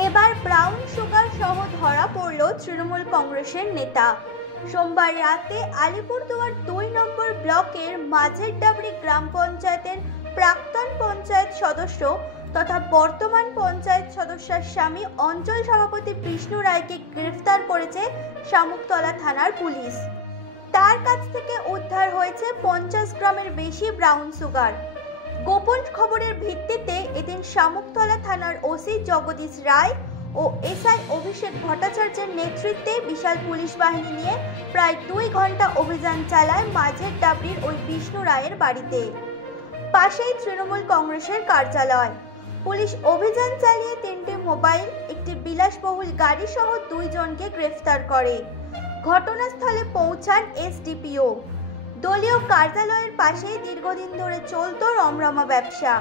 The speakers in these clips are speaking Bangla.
এবার ব্রাউন সুগার সহ ধরা পড়ল তৃণমূল কংগ্রেসের নেতা। সোমবার রাতে আলিপুরদুয়ার 2 নম্বর ব্লকের মাঝের ডাবরি গ্রাম পঞ্চায়েতের প্রাক্তন পঞ্চায়েত সদস্য তথা বর্তমান পঞ্চায়েত সদস্যের স্বামী অঞ্চল সভাপতি বিষ্ণু রায়কে গ্রেফতার করেছে শামুকতলা থানার পুলিশ। তার কাছ থেকে উদ্ধার হয়েছে 50 গ্রামের বেশি ব্রাউন সুগার। গোপন খবরের ভিত্তিতে এদিন শামুকতলা থানার ওসি জগদীশ রায় ও এসআই অভিষেক ভট্টাচার্যের নেতৃত্বে বিশাল পুলিশ বাহিনী নিয়ে প্রায় 2 ঘন্টা অভিযান চালায় মাঝের ডাবরির ওই বিষ্ণু রায়ের বাড়িতে। পাশেই তৃণমূল কংগ্রেসের কার্যালয়। পুলিশ অভিযান চালিয়ে 3টি মোবাইল, একটি বিলাসবহুল গাড়ি সহ 2 জনকে গ্রেফতার করে। ঘটনাস্থলে পৌঁছান এসডিপিও। দলীয় কার্যালয়ের পাশেই দীর্ঘদিন ধরে চলত রমরমা ব্যবসা।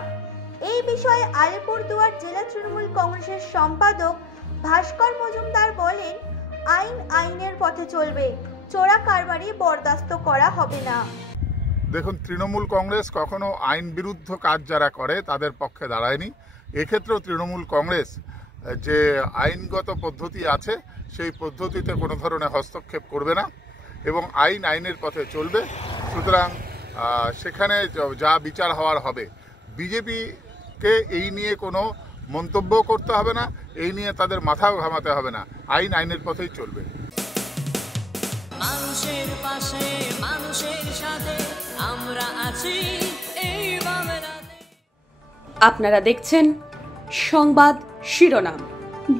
এই বিষয়ে আলিপুরদুয়ার জেলা তৃণমূল কংগ্রেসের সম্পাদক ভাস্কর মজুমদার বলেন, আইনের পথে চলবে, চোরা কারবারি বরদাস্ত করা হবে না। দেখুন, তৃণমূল কংগ্রেস কখনো আইন বিরুদ্ধ কাজ যারা করে তাদের পক্ষে দাঁড়ায়নি। এক্ষেত্রেও তৃণমূল কংগ্রেস যে আইনগত পদ্ধতি আছে সেই পদ্ধতিতে কোনো ধরনের হস্তক্ষেপ করবে না এবং আইনের পথে চলবে। সুতরাং সেখানে যা বিচার হওয়ার হবে। বিজেপিকে এই নিয়ে কোনো মন্তব্য করতে হবে না, এই নিয়ে তাদের মাথাও ঘামাতে হবে না। আইনের পথেই চলবে। মানুষের পাশে, মানুষের সাথে আমরা আছি এই বাংলাতে। আপনারা দেখছেন সংবাদ শিরোনাম।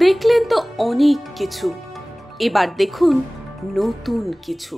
দেখলেন তো অনেক কিছু, এবার দেখুন নতুন কিছু।